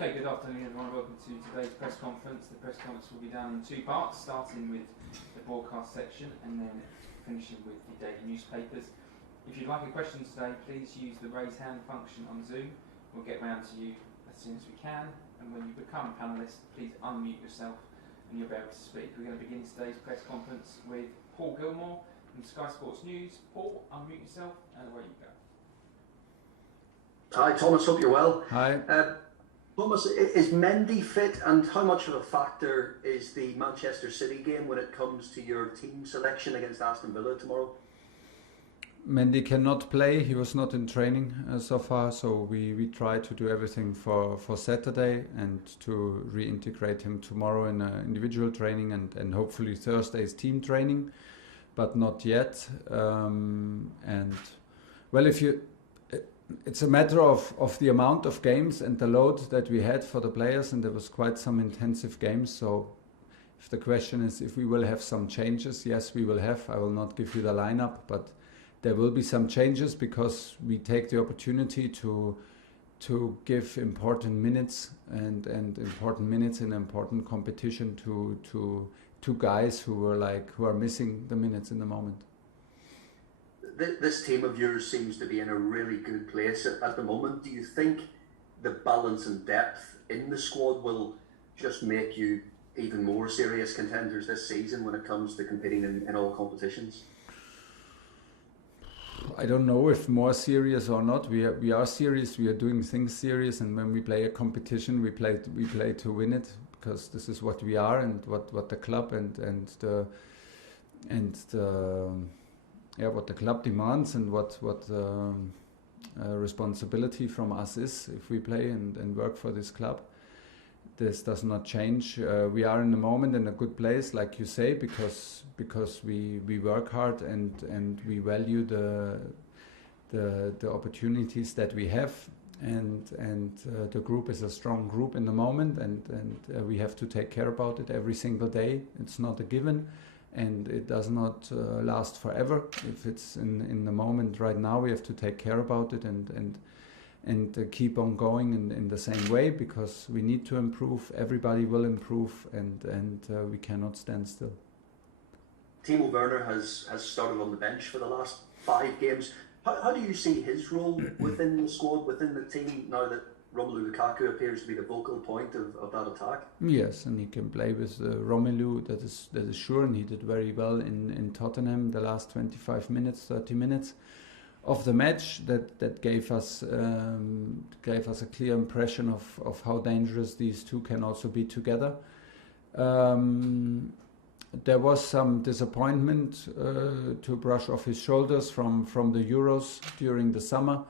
Okay, good afternoon everyone. Welcome to today's press conference. The press conference will be done in two parts, starting with the broadcast section and then finishing with the daily newspapers. If you'd like a question today, please use the raise hand function on Zoom. We'll get round to you as soon as we can. And when you become a panellist, please unmute yourself and you'll be able to speak. We're going to begin today's press conference with Paul Gilmore from Sky Sports News. Paul, unmute yourself and away you go. Hi Thomas, hope you're well. Hi. Thomas, is Mendy fit, and how much of a factor is the Manchester City game when it comes to your team selection against Aston Villa tomorrow? Mendy cannot play. He was not in training so far, so we try to do everything for Saturday and to reintegrate him tomorrow in individual training and hopefully Thursday's team training, but not yet. And well, it's a matter of the amount of games and the load that we had for the players, and there was quite some intensive games. So if the question is if we will have some changes, yes, we will have. I will not give you the lineup, but there will be some changes because we take the opportunity to give important minutes and important minutes in important competition to guys who are missing the minutes in the moment. This team of yours seems to be in a really good place at the moment. Do you think the balance and depth in the squad will just make you even more serious contenders this season when it comes to competing in all competitions? I don't know if more serious or not. We are serious. We are doing things serious, and when we play a competition, we play to win it, because this is what we are and what the club what the club demands and what responsibility from us is if we play and work for this club. This does not change. We are in the moment in a good place, like you say, because we work hard and we value the opportunities that we have, and the group is a strong group in the moment, and we have to take care about it every single day. It's not a given. And it does not last forever. If it's in the moment right now, we have to take care about it and keep on going in the same way, because we need to improve. Everybody will improve, and we cannot stand still. Timo Werner has started on the bench for the last 5 games. How do you see his role within the squad, within the team, now that Romelu Lukaku appears to be the vocal point of that attack? Yes, and he can play with Romelu, that is sure, and he did very well in Tottenham the last 25 minutes, 30 minutes of the match. That gave us a clear impression of how dangerous these two can also be together. There was some disappointment to brush off his shoulders from the Euros during the summer.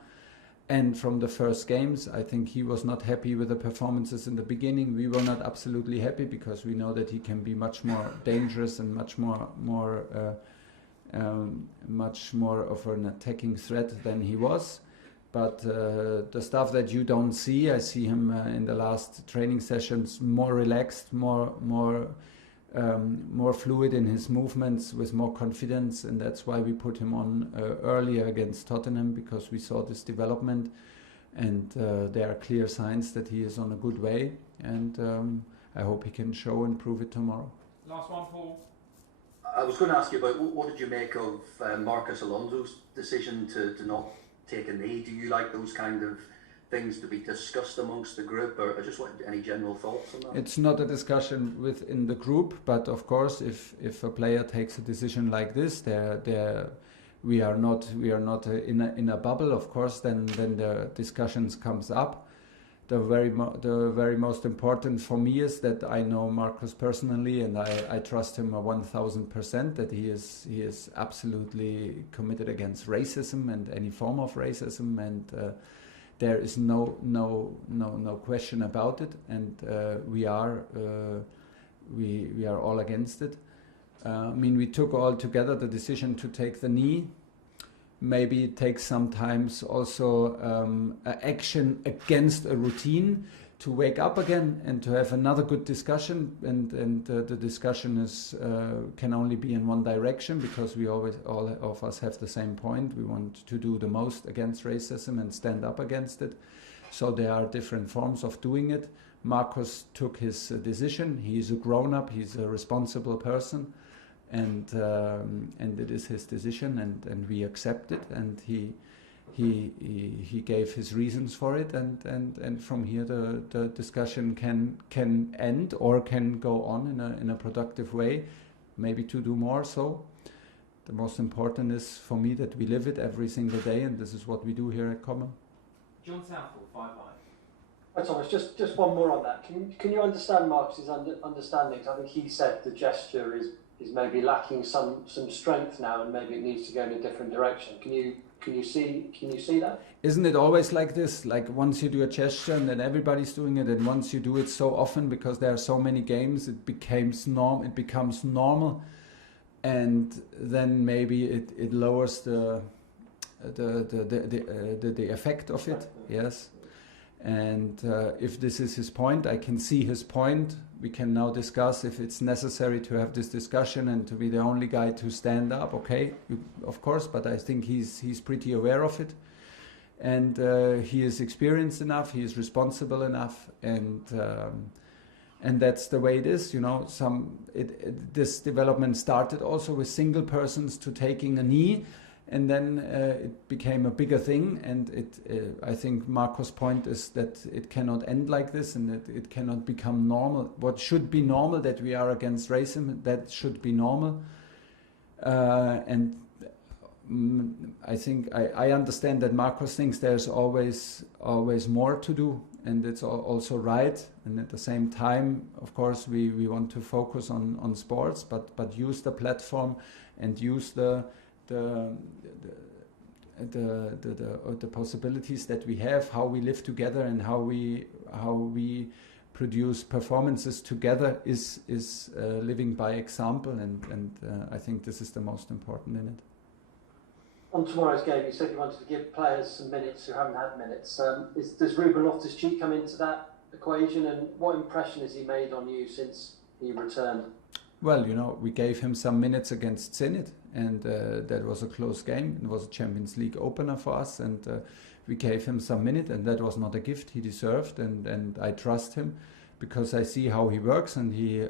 And from the first games, I think he was not happy with the performances in the beginning. We were not absolutely happy, because we know that he can be much more dangerous and much more of an attacking threat than he was. But the stuff that you don't see, I see him in the last training sessions more relaxed, more fluid in his movements, with more confidence, and that's why we put him on earlier against Tottenham, because we saw this development, and there are clear signs that he is on a good way, and I hope he can show and prove it tomorrow. Last one, Paul. I was going to ask you about what did you make of Marcos Alonso's decision to not take a knee? Do you like those kind of things to be discussed amongst the group, or I just want any general thoughts on that? It's not a discussion within the group, but of course, if a player takes a decision like this, we are not in a bubble. Of course, then the discussions comes up. The very most important for me is that I know Marcos personally, and I trust him 1000%. That he is absolutely committed against racism and any form of racism, and there is no question about it, and we are all against it. We took all together the decision to take the knee. Maybe it takes sometimes also action against a routine to wake up again and to have another good discussion, and the discussion is can only be in one direction, because we always, all of us, have the same point. We want to do the most against racism and stand up against it. So there are different forms of doing it. Marcus took his decision. He's a grown-up. He's a responsible person, and it is his decision, and we accept it. And he gave his reasons for it, and from here the discussion can end or can go on in a productive way, maybe to do more. So the most important is for me that we live it every single day, and this is what we do here at Common. John Southall, 5 High. Hi Thomas, just one more on that. Can you understand Marcus's understandings? I think he said the gesture is maybe lacking some strength now, and maybe it needs to go in a different direction. Can you see that? Isn't it always like this? Like once you do a gesture and then everybody's doing it, and once you do it so often because there are so many games, it becomes normal, and then maybe it lowers the effect of it. Yes. And if this is his point, I can see his point. We can now discuss if it's necessary to have this discussion and to be the only guy to stand up. Okay, of course, but I think he's pretty aware of it, and he is experienced enough. He is responsible enough, and that's the way it is. You know, this development started also with single persons to taking a knee. And then it became a bigger thing, and I think Marco's point is that it cannot end like this, and that it cannot become normal. What should be normal, that we are against racism, that should be normal. And I think I understand that Marcos thinks there's always more to do, and it's also right. And at the same time, of course, we want to focus on sports, but use the platform and use the possibilities that we have, how we live together, and how we produce performances together is living by example, and I think this is the most important in it. On tomorrow's game, you said you wanted to give players some minutes who haven't had minutes. Does Ruben Loftus-Cheek come into that equation, and what impression has he made on you since he returned? Well, you know, we gave him some minutes against Zenit, and that was a close game. It was a Champions League opener for us, and we gave him some minutes, and that was not a gift he deserved, and I trust him because I see how he works, and he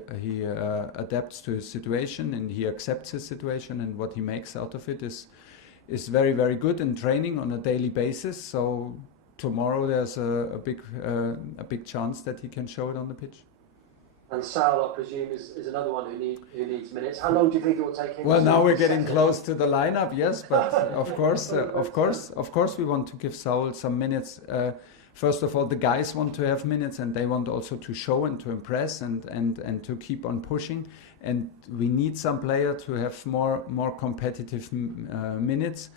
adapts to his situation, and he accepts his situation, and what he makes out of it is very, very good in training on a daily basis. So tomorrow there's a big chance that he can show it on the pitch. And Sal, I presume, is another one who needs minutes. How long do you think it will take him? Well, now we're getting close to the lineup, yes, but of course, we want to give Saul some minutes. First of all, the guys want to have minutes, and they want also to show and to impress and to keep on pushing. And we need some player to have more competitive minutes,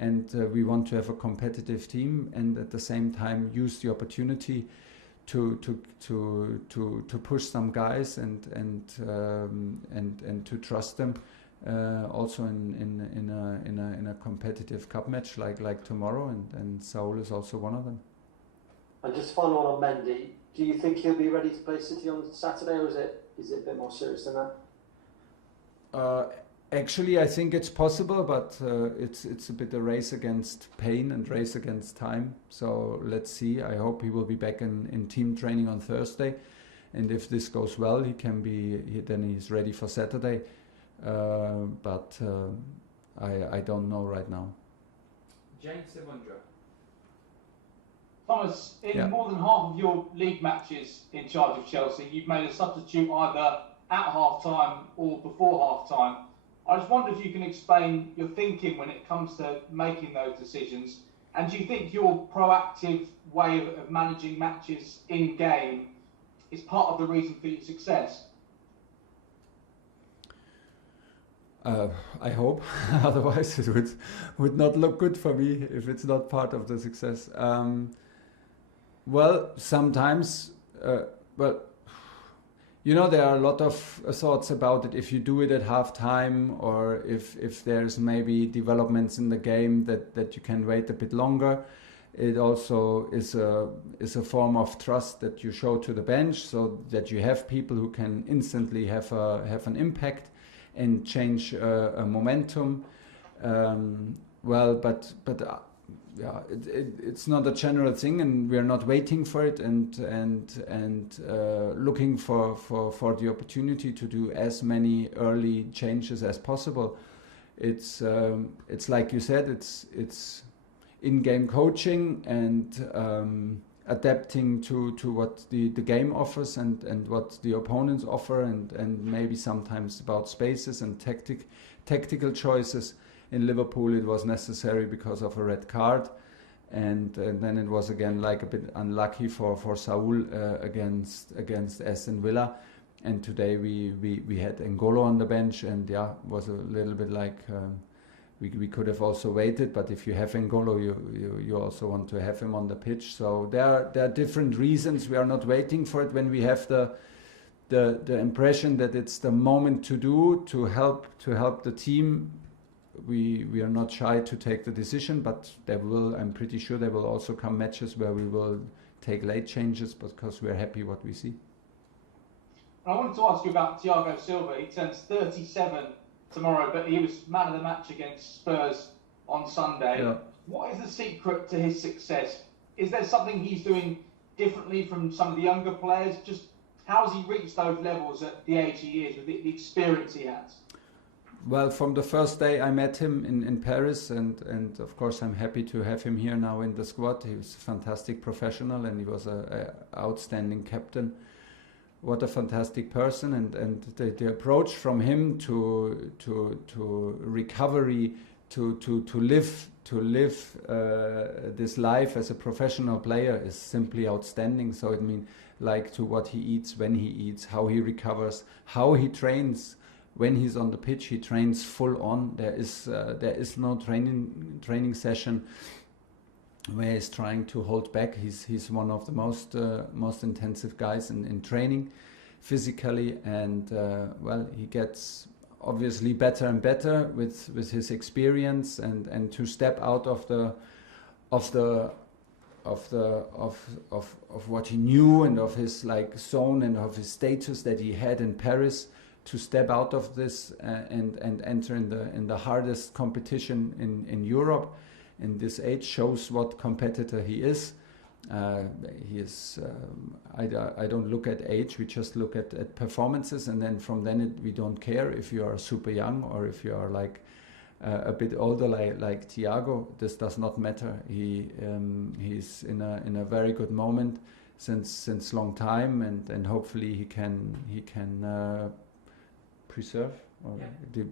and we want to have a competitive team, and at the same time use the opportunity to push some guys and to trust them also in a competitive cup match like tomorrow, and Saul is also one of them. And just final one on Mendy, do you think he'll be ready to play City on Saturday, or is it a bit more serious than that? Actually, I think it's possible, but it's a bit a race against pain and race against time. So let's see. I hope he will be back in team training on Thursday, and if this goes well, then he's ready for Saturday. But I don't know right now. James Simondra. Thomas, in more than half of your league matches in charge of Chelsea, you've made a substitute either at half-time or before half-time. I just wonder if you can explain your thinking when it comes to making those decisions, and do you think your proactive way of managing matches in-game is part of the reason for your success? I hope, otherwise it would not look good for me if it's not part of the success. Well, sometimes, you know, there are a lot of thoughts about it. If you do it at half-time, or if there's maybe developments in the game that you can wait a bit longer. It also is a form of trust that you show to the bench, so that you have people who can instantly have an impact and change a momentum. Well, but it's not a general thing, and we are not waiting for it and looking for the opportunity to do as many early changes as possible. It's like you said, it's in-game coaching and adapting to what the game offers and what the opponents offer, and maybe sometimes about spaces and tactical choices. In Liverpool it was necessary because of a red card, and then it was again like a bit unlucky for Saul against Aston Villa. And today we had N'Golo on the bench, and was a little bit like we could have also waited, but if you have N'Golo, you also want to have him on the pitch. So there are different reasons. We are not waiting for it when we have the impression that it's the moment to help the team. We are not shy to take the decision, but I'm pretty sure there will also come matches where we will take late changes because we are happy what we see. I wanted to ask you about Thiago Silva. He turns 37 tomorrow, but he was man of the match against Spurs on Sunday. Yeah. What is the secret to his success? Is there something he's doing differently from some of the younger players? Just how has he reached those levels at the age he is with the experience he has? Well, from the first day I met him in Paris, and of course I'm happy to have him here now in the squad. He was a fantastic professional, and he was an outstanding captain. What a fantastic person, and the approach from him to recovery, to live this life as a professional player is simply outstanding. So it means like to what he eats, when he eats, how he recovers, how he trains. When he's on the pitch, he trains full on. There is no training session where he's trying to hold back. He's one of the most intensive guys in training physically, and he gets obviously better and better with his experience, and to step out of what he knew and of his like zone and of his status that he had in Paris, to step out of this and enter in the hardest competition in Europe in this age shows what competitor he is. He is. I don't look at age. We just look at performances, and then from then we don't care if you are super young or if you are like a bit older, like Thiago. This does not matter. He's in a very good moment since long time, and hopefully he can preserve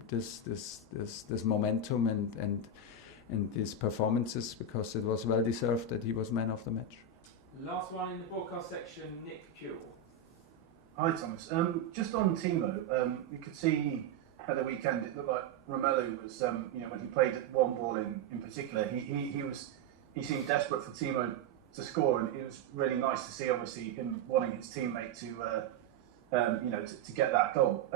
this momentum and these performances, because it was well deserved that he was man of the match. Last one in the broadcast section, Nick Pure. Hi Thomas. Just on Timo, you could see at the weekend it looked like Romelu was, when he played one ball in particular, he seemed desperate for Timo to score, and it was really nice to see, obviously, him wanting his teammate to get that goal.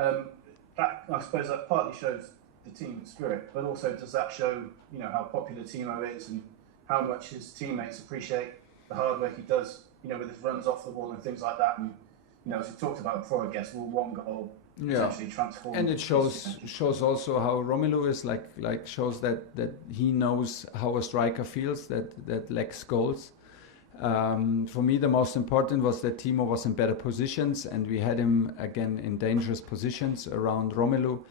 That, I suppose, that partly shows the team spirit, but also does that show, how popular Timo is and how much his teammates appreciate the hard work he does, with his runs off the ball and things like that. And, as we talked about before, I guess, one goal essentially transformed. And it shows also how Romelu is like shows that he knows how a striker feels that lacks goals. For me, the most important was that Timo was in better positions, and we had him again in dangerous positions around Romelu,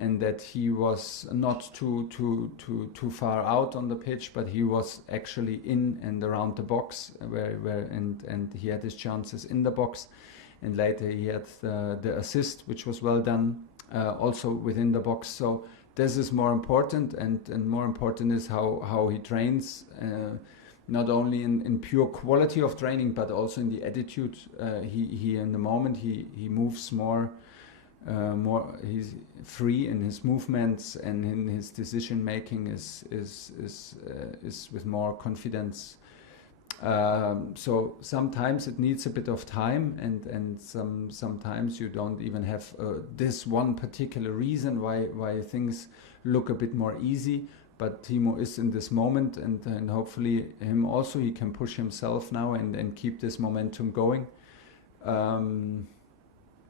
and that he was not too far out on the pitch, but he was actually in and around the box and he had his chances in the box, and later he had the assist, which was well done, also within the box. So this is more important, and more important is how he trains. Not only in pure quality of training, but also in the attitude. He in the moment he moves more. He's free in his movements, and in his decision making is with more confidence. So sometimes it needs a bit of time, and sometimes you don't even have this one particular reason why things look a bit more easy. But Timo is in this moment, and hopefully he can push himself now and keep this momentum going.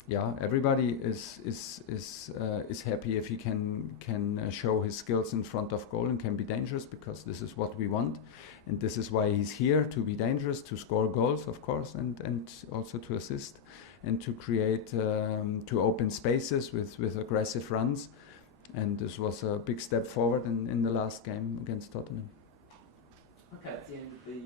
yeah, everybody is happy if he can show his skills in front of goal and can be dangerous, because this is what we want, and this is why he's here, to be dangerous, to score goals, of course, and also to assist and to create, to open spaces with aggressive runs. And this was a big step forward in the last game against Tottenham. Okay, at the end of the